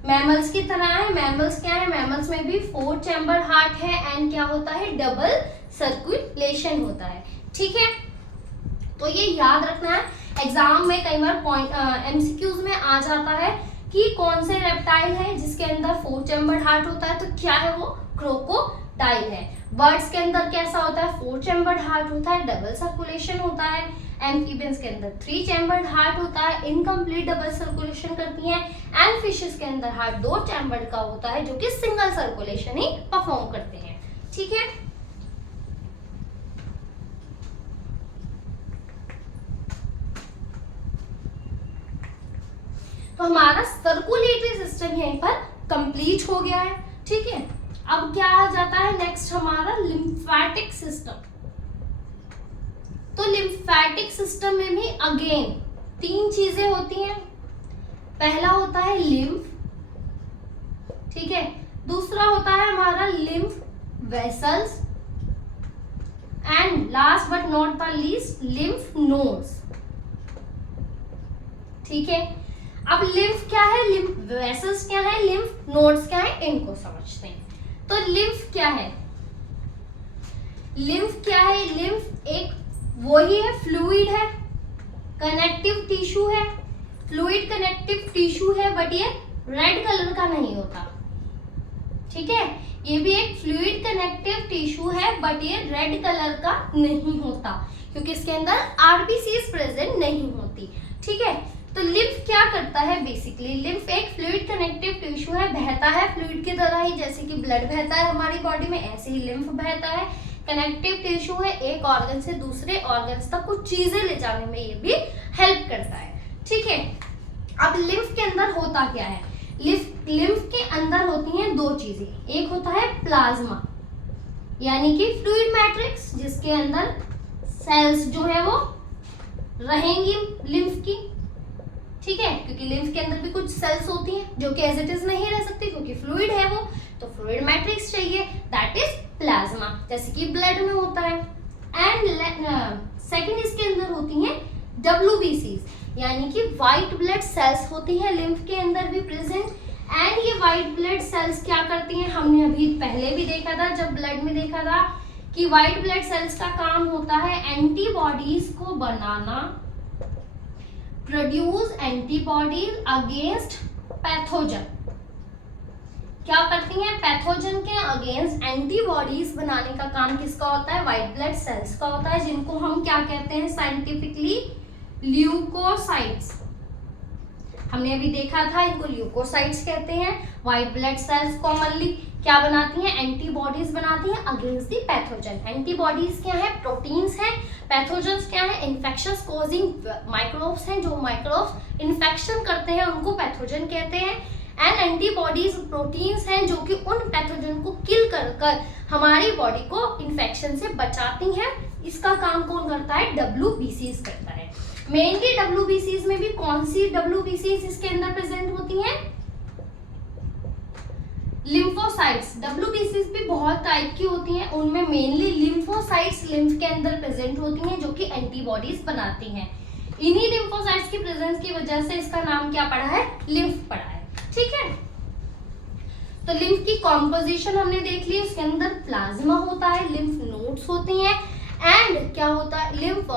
मैमल्स की तरह है। मैमल्स क्या है, मैमल्स में भी 4 चैम्बर हार्ट है एंड क्या होता है, डबल सर्कुलेशन होता है। ठीक है, तो ये याद रखना है, एग्जाम में कई बार एमसीक्यूज में आ जाता है कि कौन से रेप्टाइल है जिसके अंदर 4 चैम्बर हार्ट होता है, तो क्या है वो, क्रोकोडाइल है। बर्ड्स के अंदर कैसा होता है, 4 चैम्बर हार्ट होता है, डबल सर्कुलेशन होता है। एम्फीबियंस के अंदर 3 चैम्बर्ड हार्ट होता है, इनकम्प्लीट डबल सर्कुलेशन करती हैं। एंड फिशेस के अंदर हार्ट 2 चैम्बर्ड का होता है जो कि सिंगल सर्कुलेशन ही परफॉर्म करते हैं। ठीक है, तो हमारा सर्कुलेटरी सिस्टम यहीं पर कंप्लीट हो गया है। ठीक है, अब क्या आ जाता है नेक्स्ट, हमारा लिम्फेटिक सिस्टम। तो लिम्फेटिक सिस्टम में भी अगेन 3 चीजें होती हैं। पहला होता है लिम्फ, ठीक है, दूसरा होता है हमारा lymph vessels and last but not the least lymph nodes. ठीक है, अब लिम्फ क्या है, लिम्फ वेसल्स क्या है, लिम्फ नोड्स क्या है, इनको समझते हैं। तो लिम्फ क्या है, लिम्फ क्या है, लिम्फ एक वही है, फ्लूइड है, कनेक्टिव टिश्यू है, फ्लूइड कनेक्टिव टिश्यू है, बट ये रेड कलर का नहीं होता, ठीक है। ये भी एक फ्लूइड कनेक्टिव टिश्यू है, बट ये रेड कलर का नहीं होता क्योंकि इसके अंदर आरबीसीज प्रेजेंट नहीं होती, ठीक है। तो लिम्फ क्या करता है, बेसिकली लिम्फ एक फ्लूइड कनेक्टिव टिश्यू है, बहता है फ्लूइड की तरह ही, जैसे कि ब्लड बहता है हमारी बॉडी में, ऐसे ही लिम्फ बहता है। कनेक्टिव टिश्यू है, एक ऑर्गन से दूसरे ऑर्गन्स तक कुछ चीजें ले जाने में ये भी हेल्प करता है, ठीक है। अब लिम्फ के अंदर होता क्या है, लिम्फ के अंदर होती हैं दो चीजें, एक होता है प्लाज्मा यानी कि फ्लूइड मैट्रिक्स, जिसके अंदर सेल्स जो है वो रहेंगी लिम्फ की, ठीक है, क्योंकि लिम्फ के अंदर भी कुछ सेल्स होती हैं जो कि एज इट इज नहीं रह सकती क्योंकि फ्लूइड है वो, तो फ्लूइड मैट्रिक्स चाहिए, दैट इज प्लाज्मा, जैसे कि ब्लड में होता है। एंड सेकंड इसके अंदर होती हैं WBCs यानी कि व्हाइट ब्लड सेल्स होती हैं लिम्फ के अंदर भी प्रेजेंट। एंड ये व्हाइट ब्लड सेल्स क्या करती हैं, हमने अभी पहले भी देखा था जब ब्लड में देखा था कि व्हाइट ब्लड सेल्स का काम होता है एंटीबॉडीज को बनाना, प्रोड्यूस एंटीबॉडीज अगेंस्ट पैथोजन। क्या करती हैं, पैथोजन के अगेंस्ट एंटीबॉडीज बनाने का काम किसका होता है, व्हाइट ब्लड सेल्स का होता है, जिनको हम क्या कहते हैं साइंटिफिकली, ल्यूकोसाइट्स। हमने अभी देखा था इनको ल्यूकोसाइट्स कहते हैं। व्हाइट ब्लड सेल्स कॉमनली क्या बनाती हैं, एंटीबॉडीज बनाती हैं अगेंस्ट दी पैथोजन। एंटीबॉडीज क्या है, प्रोटीन्स हैं, पैथोजन्स क्या है, इन्फेक्शंस कॉजिंग माइक्रोब्स हैं, जो माइक्रोब्स इन्फेक्शन करते हैं उनको पैथोजन कहते हैं। एंड एंटीबॉडीज प्रोटीन्स हैं जो कि उन पैथोजन को किल कर कर हमारी बॉडी को इन्फेक्शन से बचाती हैं। इसका काम कौन करता है, WBCs करता है। मेनली WBCs में भी कौन सी WBCs इसके अंदर प्रेजेंट होती हैं, लिम्फोसाइट्स। WBCs भी बहुत टाइप की होती हैं, उनमें मेनली लिम्फोसाइट्स लिम्फ के अंदर प्रेजेंट होती हैं जो कि एंटीबॉडीज बनाती हैं। इन्हीं लिम्फोसाइट्स की प्रेजेंस की वजह से इसका नाम क्या पड़ा है, लिम्फ पड़ा है, ठीक है। तो लिम्फ की कॉम्पोजिशन हमने देख ली, उसके अंदर प्लाज्मा होता है, लिम्फ नोड्स होती हैं, एंड क्या होता है, लिम्फ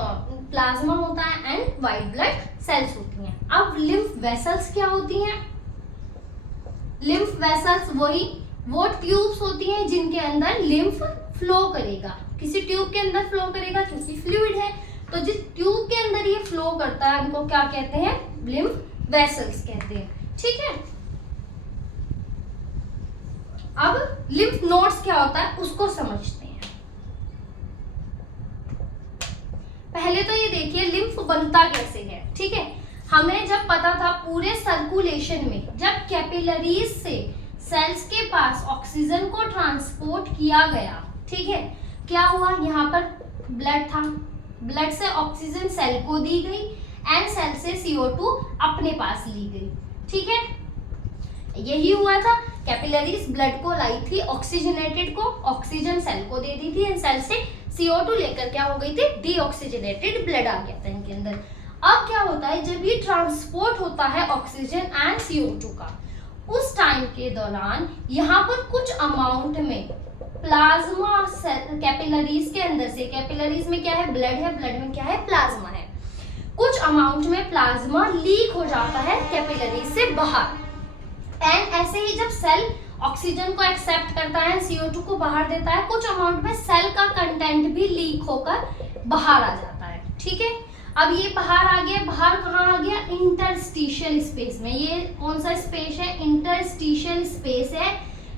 प्लाज्मा होता है एंड व्हाइट ब्लड सेल्स होती हैं। अब लिम्फ वेसल्स क्या होती हैं, लिम्फ वेसल्स वो ट्यूब्स होती हैं जिनके अंदर लिम्फ फ्लो करेगा। किसी ट्यूब के अंदर फ्लो करेगा क्योंकि फ्लूइड है, तो जिस ट्यूब के अंदर ये फ्लो करता है उनको क्या कहते हैं, लिम्फ वेसल्स कहते हैं, ठीक है। अब लिम्फ नोड्स क्या होता है उसको समझते हैं। पहले तो ये देखिए लिम्फ बनता कैसे है, ठीक है। हमें जब पता था पूरे सर्कुलेशन में जब कैपिलरीज से सेल्स के पास ऑक्सीजन को ट्रांसपोर्ट किया गया, ठीक है, क्या हुआ, यहाँ पर ब्लड था, ब्लड से ऑक्सीजन सेल को दी गई एंड सेल से CO2 अपने पास ली गई, ठीक है। यही हुआ था, कैपिलरीज ब्लड को लाई थी, ऑक्सीजनेटेड को ऑक्सीजन सेल को दे दी थी एंड सेल से CO2 लेकर क्या हो गई थी, डीऑक्सीजनेटेड ब्लड आ गया था इनके अंदर। अब क्या होता है, जब ये ट्रांसपोर्ट होता है ऑक्सीजन एंड CO2 का, उस टाइम के दौरान यहाँ पर कुछ अमाउंट में प्लाज्मा कैपिलरीज के अंदर से, कैपिलरीज में क्या है, ब्लड है, ब्लड में क्या है, प्लाज्मा है, कुछ अमाउंट में प्लाज्मा लीक हो जाता है कैपिलरीज से बाहर। एंड ऐसे ही जब सेल ऑक्सीजन को एक्सेप्ट करता है, CO2 को बाहर देता है, कुछ अमाउंट में सेल का कंटेंट भी लीक होकर बाहर आ जाता है, ठीक है। अब ये बाहर आ गया, बाहर कहाँ आ गया, इंटरस्टिशियल स्पेस में। ये कौन सा स्पेस है, इंटरस्टिशियल स्पेस है,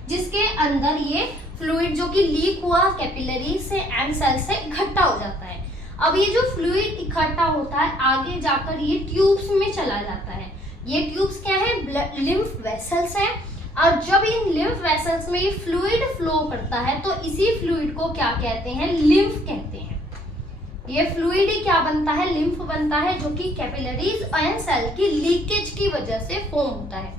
जिसके अंदर ये फ्लूइड जो कि लीक हुआ कैपिलरी से एंड सेल से इकट्ठा हो जाता है। अब ये जो फ्लूइड इकट्ठा होता है आगे जाकर ये ट्यूब्स में चला जाता है। ये ट्यूब्स क्या है, लिम्फ वेसल्स है, और जब इन लिम्फ वेसल्स में ये फ्लूइड फ्लो करता है तो इसी फ्लूइड को क्या कहते हैं, लिम्फ कहते हैं। ये फ्लूइड ही क्या बनता है, लिम्फ बनता है, जो कि कैपिलरीज एंड सेल की लीकेज की वजह से फॉर्म होता है,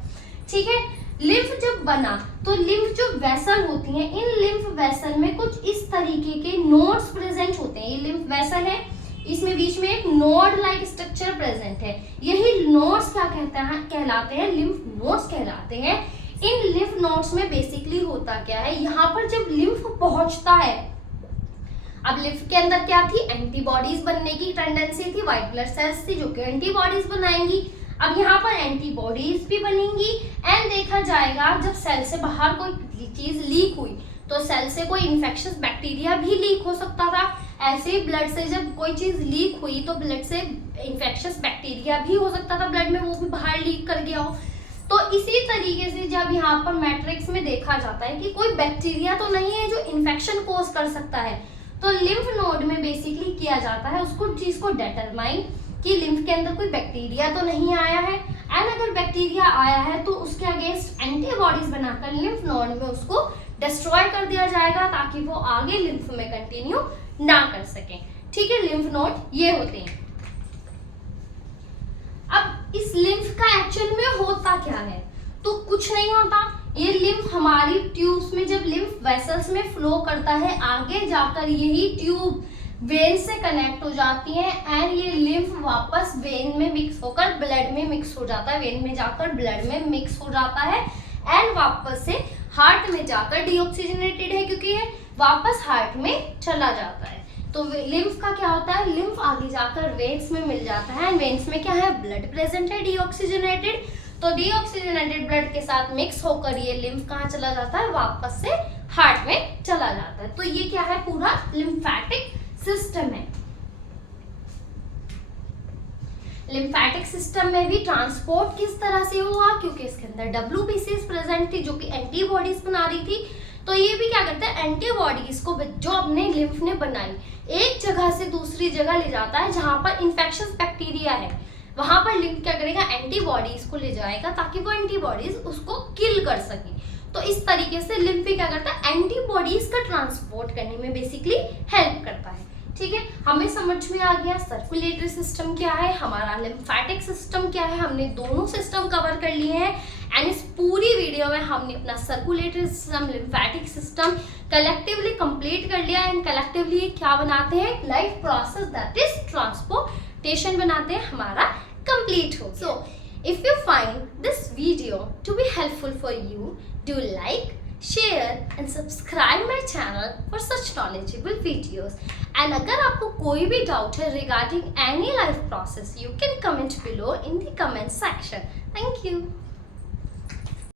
ठीक है। लिम्फ जब बना तो लिम्फ जो वेसल होती हैं, इन लिम्फ वेसल में कुछ इस तरीके के नोड्स प्रेजेंट होते हैं। ये लिम्फ वेसल है, इसमें बीच में एक नोड लाइक स्ट्रक्चर प्रेजेंट है। यही नोड्स क्या कहलाते हैं, लिम्फ नोड्स कहलाते हैं। इन लिम्फ नोड्स में बेसिकली होता क्या है, यहाँ पर जब लिम्फ पहुंचता है, अब लिम्फ के अंदर क्या थी, एंटीबॉडीज बनने की टेंडेंसी थी, व्हाइट ब्लड सेल्स थी जो कि एंटीबॉडीज बनाएंगी। अब यहाँ पर एंटीबॉडीज भी बनेंगी एंड देखा जाएगा जब सेल से बाहर कोई चीज लीक हुई तो सेल से कोई इन्फेक्शियस बैक्टीरिया भी लीक हो सकता था। ऐसे ही ब्लड से जब कोई चीज लीक हुई तो ब्लड से इन्फेक्शियस बैक्टीरिया भी हो सकता था ब्लड में, वो भी बाहर लीक कर गया हो। तो इसी तरीके से जब यहाँ पर मैट्रिक्स में देखा जाता है कि कोई बैक्टीरिया तो नहीं है जो इन्फेक्शन कोज कर सकता है, तो लिम्फ नोड में बेसिकली किया जाता है उसको चीज को डिटरमाइन कि लिम्फ के अंदर कोई बैक्टीरिया तो नहीं आया है, एंड अगर बैक्टीरिया आया है तो उसके अगेंस्ट एंटीबॉडीज बनाकर लिम्फ नोड में उसको डिस्ट्रॉय कर दिया जाएगा ताकि वो आगे लिम्फ में कंटिन्यू ना कर सके। ठीक है, लिम्फ नोड ये होते हैं। अब इस लिम्फ का एक्चुअल में होता क्या है, तो कुछ नहीं होता। ये लिम्फ हमारी ट्यूब्स में जब लिम्फ वेसल्स में फ्लो करता है, आगे जाकर यही ट्यूब वेन से कनेक्ट हो जाती है एंड ये लिम्फ वापस वेन में मिक्स होकर ब्लड में मिक्स हो जाता है, वेन में जाकर ब्लड में मिक्स हो जाता है एंड वापस से हार्ट में जाकर डीऑक्सीजनेटेड है क्योंकि ये वापस हार्ट में चला जाता है। तो लिम्फ का क्या होता है, लिम्फ आगे जाकर वेन्स में मिल जाता है एंड वेन्स में क्या है, ब्लड प्रेजेंट है डीऑक्सीजनेटेड। तो डीऑक्सीजनेटेड ब्लड के साथ मिक्स होकर ये लिम्फ कहाँ चला जाता है, वापस से हार्ट में चला जाता है। तो ये क्या है, पूरा लिम्फेटिक सिस्टम है। लिम्फेटिक सिस्टम में भी ट्रांसपोर्ट किस तरह से हुआ, क्योंकि इसके अंदर WBCs प्रेजेंट थी जो कि एंटीबॉडीज बना रही थी। तो ये भी क्या करता है, एंटीबॉडीज को जो अपने लिम्फ ने बनाई एक जगह से दूसरी जगह ले जाता है जहां पर इन्फेक्शियस बैक्टीरिया है, वहां पर लिम्फ क्या करेगा, एंटीबॉडीज को ले जाएगा ताकि वो एंटीबॉडीज उसको किल कर सके। तो इस तरीके से लिम्फ क्या करता है, एंटीबॉडीज का ट्रांसपोर्ट करने में बेसिकली हेल्प करता है। ठीक है, हमें समझ में आ गया सर्कुलेटरी सिस्टम क्या है, हमारा लिम्फेटिक सिस्टम क्या है, हमने दोनों सिस्टम कवर कर लिए हैं एंड इस पूरी वीडियो में हमने अपना circulatory system, lymphatic system collectively complete कर लिया एंड कलेक्टिवली क्या बनाते हैं, life process that is transportation बनाते हैं, हमारा कंप्लीट हो। So if you find this video to be helpful for you, do like, share and subscribe my channel for such knowledgeable videos. And अगर आपको कोई भी डाउट है regarding any life process, you can comment below in the comment section. Thank you.